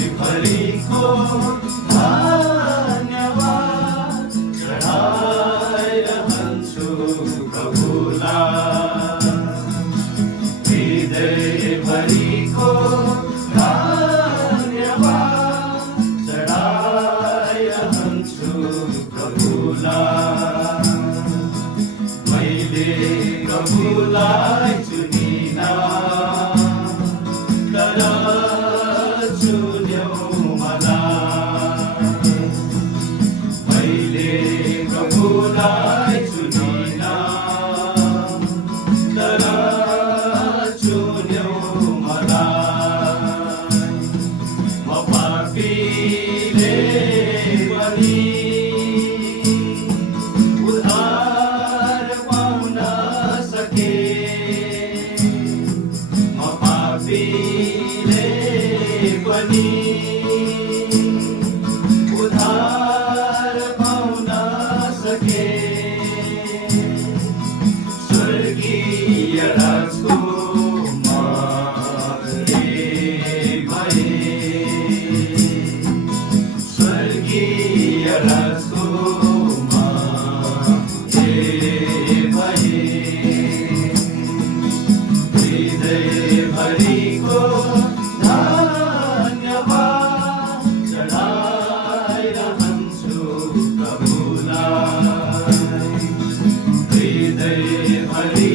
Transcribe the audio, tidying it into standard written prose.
हृदयभरिको धन्यवाद चढाइरहन्छु प्रभुलाई। हृदयभरिको धन्यवाद चढाइरहन्छु प्रभुलाई। मैले प्रभुलाई चुनिन तर चुन्यौ मलाई। मैले प्रभुलाई चुनिन तर चुन्यौ मलाई। म पापीले पनि उद्धार पाउन सके। म पापीले पनि उद्धार पाउन सके। स्वर्गीय राजको म भए। स्वर्गीय राजको म भए। हृदयभरिको धन्यवाद चढाइरहन्छु प्रभुलाई। हृदयभरि